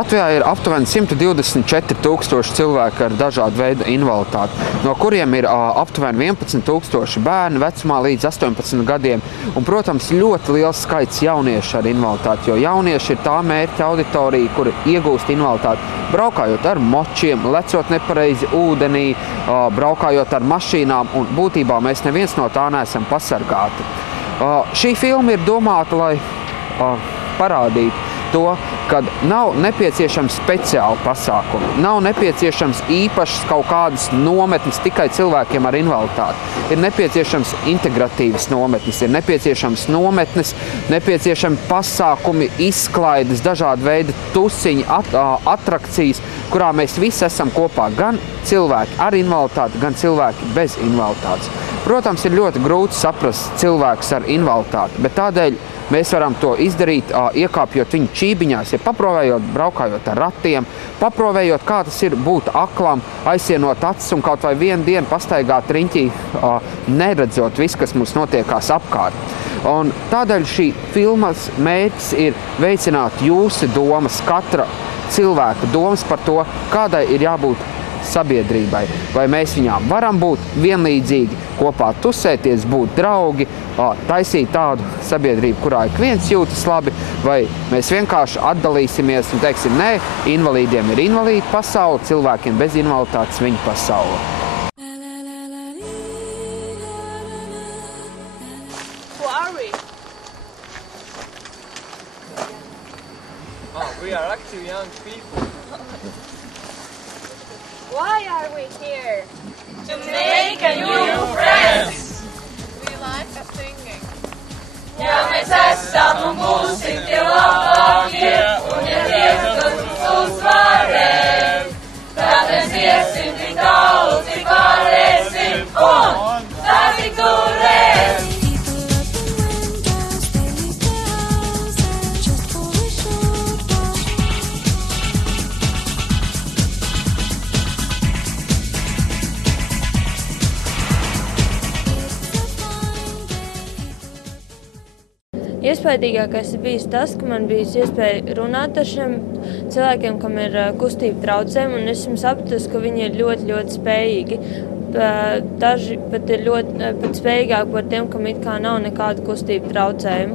Latvijā ir aptuveni 124,000 cilvēki ar dažādu veidu invaliditāti, no kuriem ir aptuveni 11,000 bērni vecumā līdz 18 gadiem. Un, protams, ļoti liels skaits jauniešu ar invaliditāti, jo jaunieši ir tā mērķa auditorija, kuri iegūst invaliditāti, braukājot ar močiem, lecot nepareizi ūdenī, braukājot ar mašīnām, un būtībā mēs neviens no tā neesam pasargāti. Šī filma ir domāta, lai parādītu to, ka nav nepieciešams speciāli pasākumi, nav nepieciešams īpašas kaut kādas nometnes tikai cilvēkiem ar invaliditāti. Ir nepieciešams integratīvas nometnes, ir nepieciešams nometnes, nepieciešami pasākumi, izklaides, dažādi veidi tusiņi, atrakcijas, kurā mēs visi esam kopā, gan cilvēki ar invaliditāti, gan cilvēki bez invaliditātes. Protams, ir ļoti grūti saprast cilvēkus ar invaliditāti, bet tādēļ mēs varam to izdarīt, iekāpjot viņu čībiņās, ja paprovējot, braukājot ar ratiem, paprovējot, kā tas ir būt aklam, aizsienot acis un kaut vai vienu dienu pastaigāt riņķī, neredzot visu, kas mums notiekās apkārt. Un tādēļ šī filmas mērķis ir veicināt jūsu domas, katra cilvēka domas par to, kādai ir jābūt sabiedrībai. Vai mēs viņām varam būt vienlīdzīgi, kopā tusēties, būt draugi, taisīt tādu sabiedrību, kurā ik viens jūtas labi, vai mēs vienkārši atdalīsimies un teiksim, nē, invalīdiem ir invalīdu pasaule, cilvēkiem bez invaliditātes viņa pasaule. Who are we? We are actually young people. Why are we here? To make a new friends! We like singing. Ja mēs esam un būsim tie labākie, un ja Dievs mums uzvarēs, tad mēs iesim tik tālu, cik varēsim, un tas tik turēs. Iespaidīgākais ir bijis tas, ka man bijis iespēja runāt ar šiem cilvēkiem, kam ir kustību traucējumi, un es esmu sapratusi, ka viņi ir ļoti, ļoti spējīgi. Daži pat ir pat spējīgāki par tiem, kam it kā nav nekāda kustību traucējumu.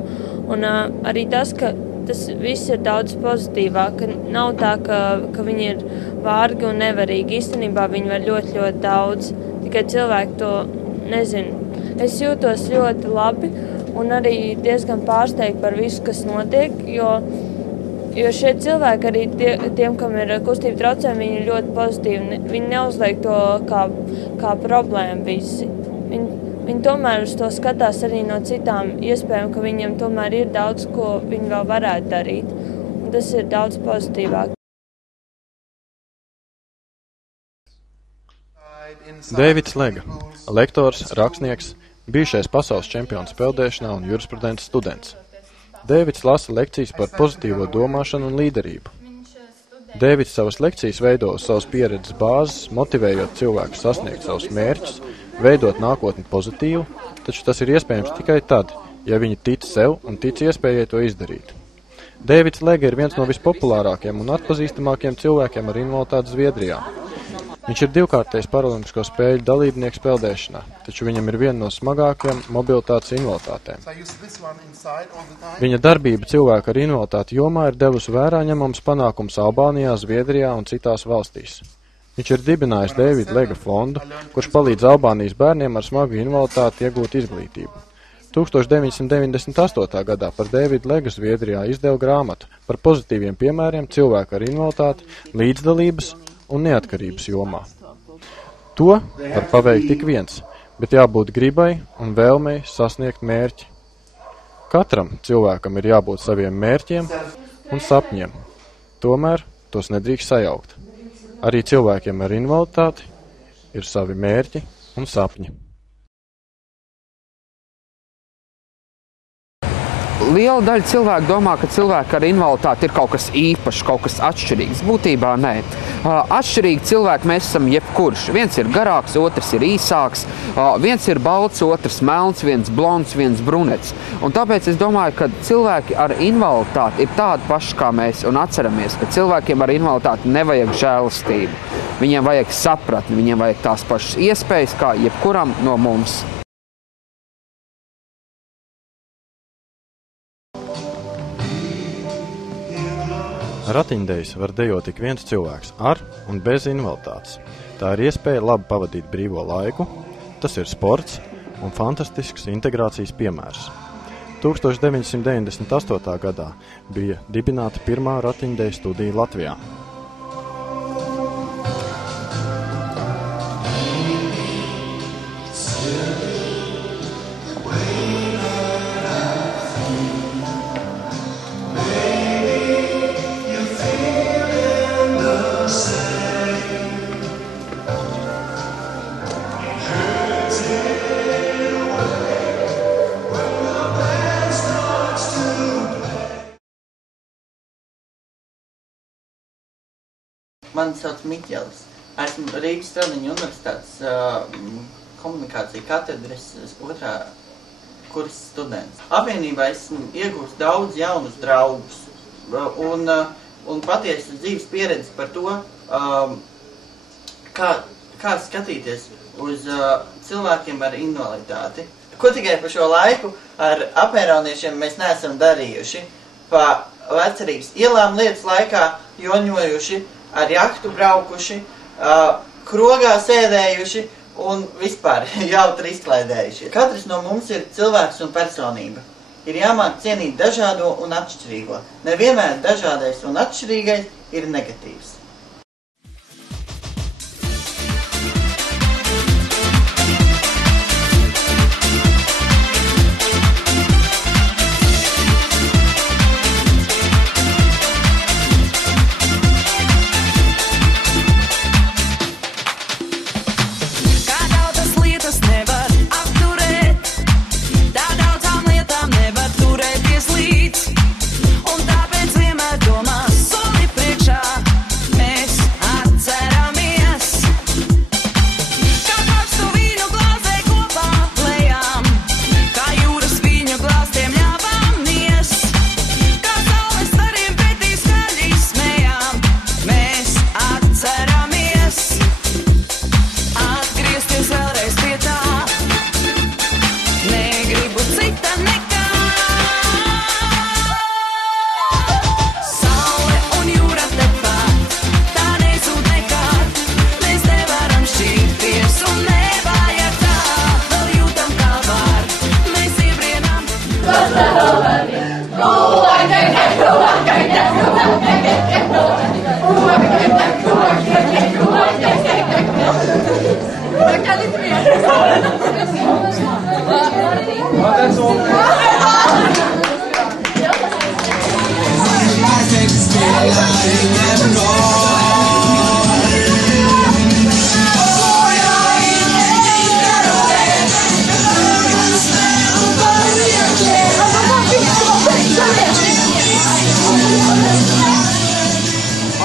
Un arī tas, ka tas viss ir daudz pozitīvāk, ka nav tā, ka viņi ir vārgi un nevarīgi. Īstenībā viņi var ļoti, ļoti daudz, tikai cilvēki to nezina. Es jūtos ļoti labi. Un arī diezgan pārsteigti par visu, kas notiek, jo šie cilvēki arī tiem, kam ir kustību traucējumi, viņi ir ļoti pozitīvi. Viņi neuzliek to kā problēmu visi. Viņi tomēr uz to skatās arī no citām iespējām, ka viņiem tomēr ir daudz, ko viņi vēl varētu darīt. Un tas ir daudz pozitīvāk. Deivids Lega, lektors, rakstnieks, bijušais pasaules čempions peldēšanā un jurisprudences students. Deivids lasa lekcijas par pozitīvo domāšanu un līderību. Deivids savas lekcijas veido uz savas pieredzes bāzes, motivējot cilvēkus sasniegt savus mērķus, veidot nākotni pozitīvu, taču tas ir iespējams tikai tad, ja viņi tic sev un tic iespējai to izdarīt. Deivids Lega ir viens no vispopulārākiem un atpazīstamākiem cilvēkiem ar invaliditāti Zviedrijā. Viņš ir divkārtais paralimpisko spēļu dalībnieks peldēšanā, taču viņam ir viena no smagākajām mobilitātes invaliditātēm. Viņa darbība cilvēku ar invaliditāti jomā ir devusi vērā ņemams panākums Albānijā, Zviedrijā un citās valstīs. Viņš ir dibinājis Deivida Lega fondu, kurš palīdz Albānijas bērniem ar smagu invaliditāti iegūt izglītību. 1998. gadā par Deivida Lega Zviedrijā izdeva grāmatu par pozitīviem piemēriem cilvēku ar invaliditāti, līdzdalības un neatkarības jomā. To var paveikt tik viens, bet jābūt gribai un vēlmei sasniegt mērķi. Katram cilvēkam ir jābūt saviem mērķiem un sapņiem, tomēr tos nedrīkst sajaukt. Arī cilvēkiem ar invaliditāti ir savi mērķi un sapņi. Liela daļa cilvēku domā, ka cilvēki ar invaliditāti ir kaut kas īpašs, kaut kas atšķirīgs. Būtībā nē. Atšķirīgi cilvēki mēs esam jebkurš. Viens ir garāks, otrs ir īsāks, viens ir balts, otrs melns, viens blonds, viens brunets. Un tāpēc es domāju, ka cilvēki ar invaliditāti ir tādi paši kā mēs un atceramies, ka cilvēkiem ar invaliditāti nevajag žēlastību. Viņiem vajag sapratni, viņiem vajag tās pašas iespējas kā jebkuram no mums. Ratiņdejas var dejot tik viens cilvēks ar un bez invaliditātes. Tā ir iespēja labi pavadīt brīvo laiku, tas ir sports un fantastisks integrācijas piemērs. 1998. gadā bija dibināta pirmā ratiņdejas studija Latvijā. Mani sauc Miķelis. Esmu Rīgas Stradiņu universitātes komunikācija katedres 2. kursa students. Apvienībā esmu iegūst daudz jaunus draugus un patiesi dzīves pieredzi par to, kā skatīties uz cilvēkiem ar invaliditāti. Ko tikai pa šo laiku ar apmēroniešiem mēs neesam darījuši. Pa vecerības ielām lietas laikā joņojuši, ar jahtu braukuši, krogā sēdējuši un vispār jautri izklaidējuši. Katrs no mums ir cilvēks un personība. Ir jāmāk cienīt dažādo un atšķirīgo. Nevienmēr dažādais un atšķirīgais ir negatīvs.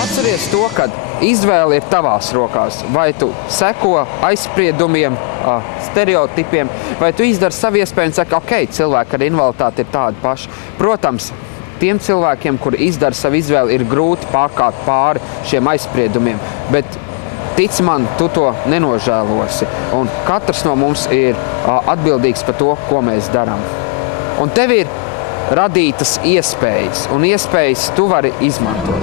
Atceries to, kad izvēle ir tavās rokās. Vai tu seko aizspriedumiem, stereotipiem, vai tu izdari savu iespēju un saki, ok, cilvēki ar invaliditāti ir tādi paši. Protams, tiem cilvēkiem, kuri izdara savu izvēli, ir grūti pārkāpt pāri šiem aizspriedumiem, bet tic man, tu to nenožēlosi. Un katrs no mums ir atbildīgs par to, ko mēs darām. Un tev ir radītas iespējas, un iespējas tu vari izmantot.